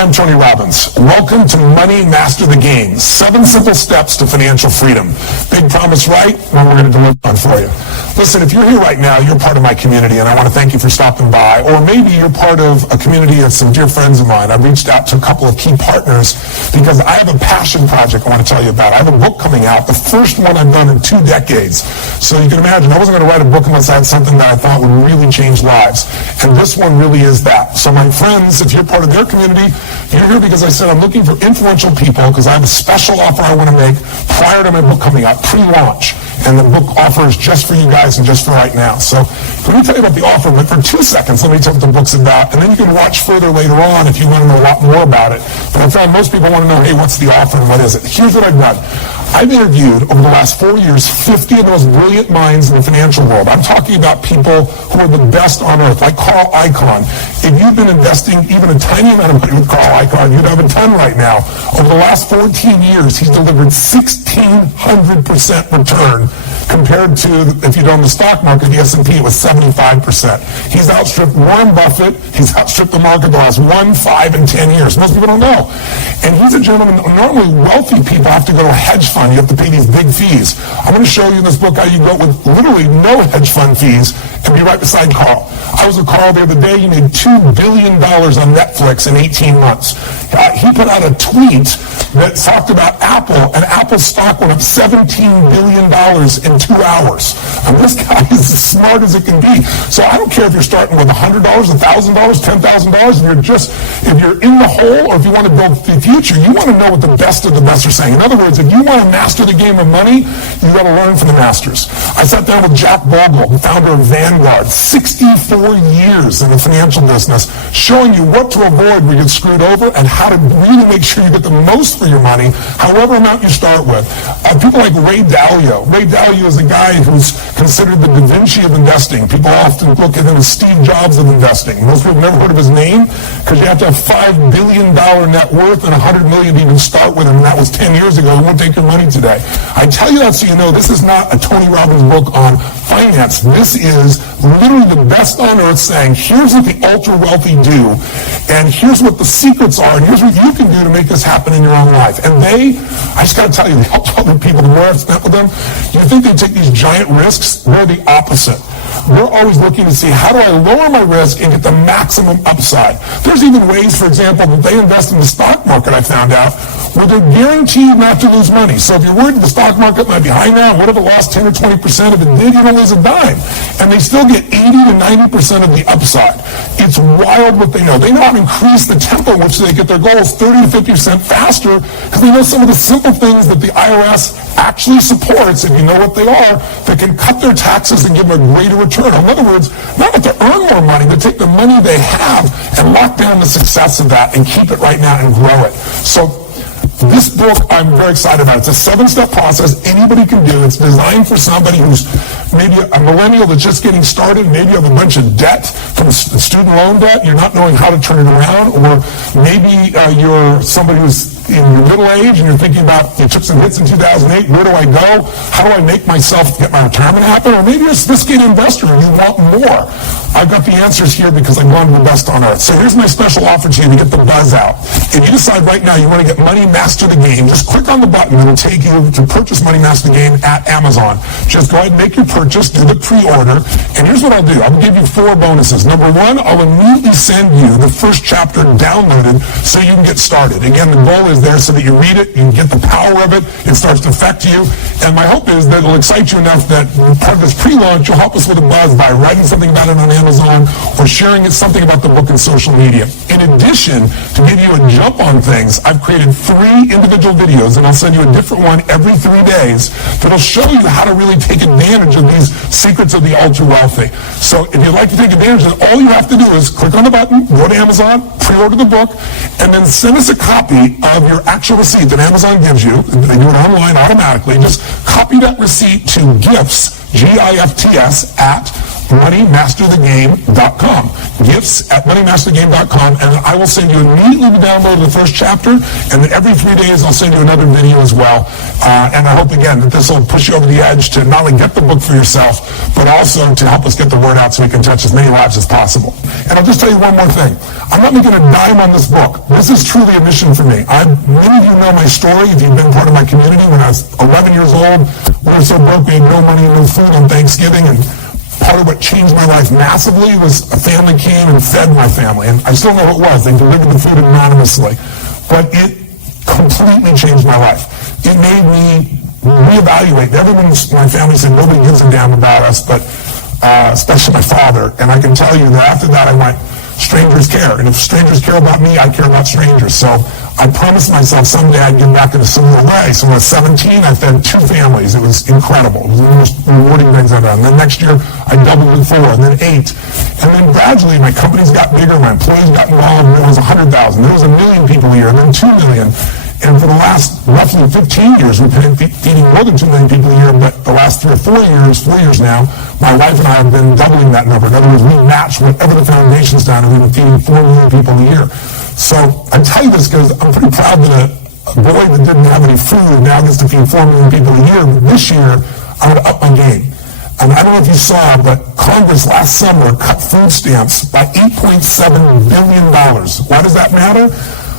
Hi, I'm Tony Robbins. Welcome to Money Master the Game. 7 simple steps to financial freedom. Big promise, right? Well, we're going to deliver on for you. Listen, if you're here right now, you're part of my community, and I want to thank you for stopping by. Or maybe you're part of a community of some dear friends of mine. I've reached out to a couple of key partners because I have a passion project I want to tell you about. I have a book coming out, the first one I've done in 2 decades. So you can imagine, I wasn't going to write a book unless I had something that I thought would really change lives. And this one really is that. So my friends, if you're part of their community, you're here because I said I'm looking for influential people because I have a special offer I want to make prior to my book coming out, pre-launch. And the book offer is just for you guys and just for right now. So let me tell you about the offer, but for 2 seconds, let me tell you what the book's about. And then you can watch further later on if you want to know a lot more about it. But I found most people want to know, hey, what's the offer and what is it? Here's what I've done. I've interviewed over the last 4 years 50 of the most brilliant minds in the financial world. I'm talking about people who are the best on earth, like Carl Icahn. If you've been investing even a tiny amount of money with Carl Icahn, you'd have a ton right now. Over the last 14 years, he's delivered 1,600% return compared to, if you don't the stock market, the S&P, it was 75%. He's outstripped Warren Buffett. He's outstripped the market the last 1, 5, and 10 years. Most people don't know. And he's a gentleman. Normally, wealthy people have to go to a hedge fund. You have to pay these big fees. I'm going to show you in this book how you go with literally no hedge fund fees and be right beside Carl. I was with Carl the other day. He made $2 billion on Netflix in 18 months. He put out a tweet that talked about Apple, and Apple's stock went up $17 billion in 2 hours. And this guy is as smart as it can be. So I don't care if you're starting with $100, $1,000, $10,000. If you're in the hole or if you want to build the future, you want to know what the best of the best are saying. In other words, if you want to master the game of money, you've got to learn from the masters. I sat down with Jack Bogle, the founder of Vanguard, 64 years in the financial business, showing you what to avoid when you get screwed over and how to really make sure you get the most for your money, however amount you start with. People like Ray Dalio. Ray Dalio is a guy who's considered the Da Vinci of investing. People often look at him as Steve Jobs of investing. Most people have never heard of his name because you have to have $5 billion net worth and $100 million to even start with him, and that was 10 years ago. It won't take your money today. I tell you that so you know this is not a Tony Robbins book on finance. This is literally the best on earth saying, here's what the ultra wealthy do, and here's what the secrets are, and here's what you can do to make this happen in your own life. And I just got to tell you, they help other people. The more I've spent with them, you think they take these giant risks? They're the opposite. They're always looking to see, how do I lower my risk and get the maximum upside? There's even ways, for example, that they invest in the stock market, I found out, where they're guaranteed not to lose money. So if you're worried the stock market might be high now, what if it lost 10 or 20%? If it did, you don't lose a dime. And they still get 80 to 90% of the upside. It's wild what they know. They know how to increase the tempo in which they get their goals 30 to 50% faster because they know some of the simple things that the IRS actually supports, if you know what they are, that can cut their taxes and give them a greater return. In other words, not to earn more money, but take the money they have and lock down the success of that and keep it right now and grow it. So this book, I'm very excited about. It's a 7-step process anybody can do. It's designed for somebody who's maybe a millennial that's just getting started. Maybe you have a bunch of debt from student loan debt. You're not knowing how to turn it around. Or maybe you're somebody who's in your middle age and you're thinking about, you took some hits in 2008. Where do I go? How do I make myself get my retirement happen? Or maybe you're a sophisticated investor and you want more. I've got the answers here because I've gone to the best on earth. So here's my special offer to you to get the buzz out. If you decide right now you want to get Money Master the Game, just click on the button and it'll take you to purchase Money Master the Game at Amazon. Just go ahead and make your purchase, do the pre-order, and here's what I'll do. I'll give you 4 bonuses. Number 1, I'll immediately send you the first chapter downloaded so you can get started. Again, the goal is there so that you read it, you get the power of it, it starts to affect you, and my hope is that it'll excite you enough that part of this pre-launch you'll help us with a buzz by writing something about it on Amazon or sharing something about the book in social media. In addition, to give you a jump on things, I've created 3 individual videos, and I'll send you a different one every 3 days that'll show you how to really take advantage of these secrets of the ultra wealthy. So if you'd like to take advantage of it, all you have to do is click on the button, go to Amazon, pre-order the book, and then send us a copy of your actual receipt that Amazon gives you. They do it online automatically. Just copy that receipt to gifts, GIFTS, at moneymasterthegame.com. Gifts@moneymasterthegame.com, and I will send you immediately the download of the first chapter, and then every 3 days I'll send you another video as well. And I hope, again, that this will push you over the edge to not only get the book for yourself, but also to help us get the word out so we can touch as many lives as possible. And I'll just tell you one more thing. I'm not making a dime on this book. This is truly a mission for me. Many of you know my story if you've been part of my community. When I was 11 years old, we were so broke we had no money, no food on Thanksgiving, and part of what changed my life massively was a family came and fed my family. And I still know who it was. They delivered the food anonymously. But it completely changed my life. It made me reevaluate. Everyone in my family said nobody gives a damn about us, but especially my father. And I can tell you that after that I went, strangers care. And if strangers care about me, I care about strangers. So I promised myself someday I'd give back in a similar way. So when I was 17, I fed 2 families. It was incredible. It was the most rewarding things I've done. And then next year, I doubled it 4, and then 8. And then gradually, my companies got bigger, my employees got involved. There was 100,000. There was 1 million people a year, and then 2 million. And for the last roughly 15 years, we've been feeding more than 2 million people a year, but the last 3 or 4 years now, my wife and I have been doubling that number. In other words, we match whatever the foundation's done, and we've been feeding 4 million people a year. So I tell you this because I'm pretty proud that a boy that didn't have any food now gets to feed 4 million people a year. But this year, I'm going to up my game. And I don't know if you saw, but Congress last summer cut food stamps by $8.7 billion. Why does that matter?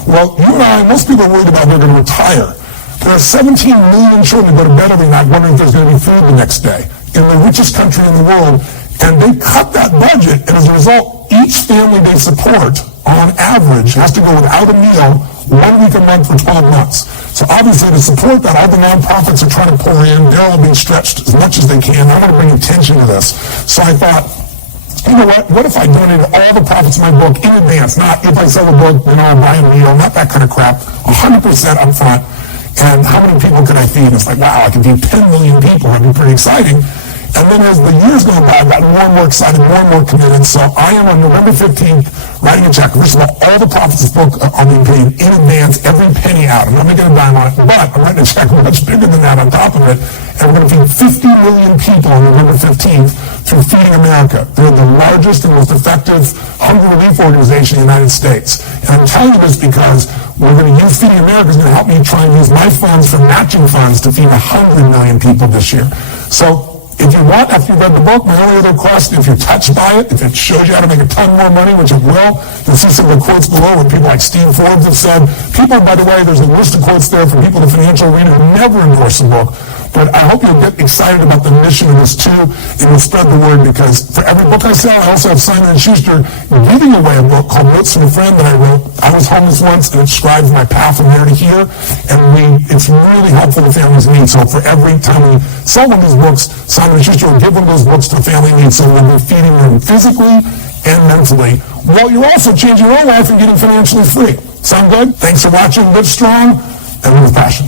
Well, you and I, most people are worried about they're going to retire. There are 17 million children that go to bed every night wondering if there's going to be food the next day in the richest country in the world. And they cut that budget, and as a result, each family they support, on average, has to go without a meal 1 week a month for 12 months. So obviously, to support that, all the nonprofits are trying to pour in. They're all being stretched as much as they can. I want to bring attention to this. So I thought, you know what if I donated all the profits of my book in advance? Not if I sell a book, I'll buy a meal, not that kind of crap. 100% up front. And how many people could I feed? It's like, wow, I can feed 10 million people. That'd be pretty exciting. And then as the years go by, I've gotten more and more excited, more and more committed. So I am on November 15th writing a check. First of all the profits of this book are being paid in advance, every penny out. I'm not making a dime on it, but I'm writing a check much bigger than that on top of it. And we're going to feed 50 million people on November 15th through Feeding America. They're the largest and most effective hunger relief organization in the United States. And I'm telling you this because we're going to use Feeding America is going to help me try and use my funds for matching funds to feed 100 million people this year. So if you want, after you've read the book, my only other request, if you're touched by it, if it shows you how to make a ton more money, which it will, you'll see some of the quotes below where people like Steve Forbes have said. People, by the way, there's a list of quotes there from people in the financial arena who never endorse the book. But I hope you'll get excited about the mission of this too, and you'll spread the word, because for every book I sell, I also have Simon & Schuster giving away a book called Notes from a Friend that I wrote. I was homeless once, and it describes my path from there to here, and it's really helpful to families in need. So for every time we sell one of these books, Simon & Schuster will give one of those books to a family in need, so we'll be feeding them physically and mentally, while you're also changing your own life and getting financially free. Sound good? Thanks for watching. Live strong and live with passion.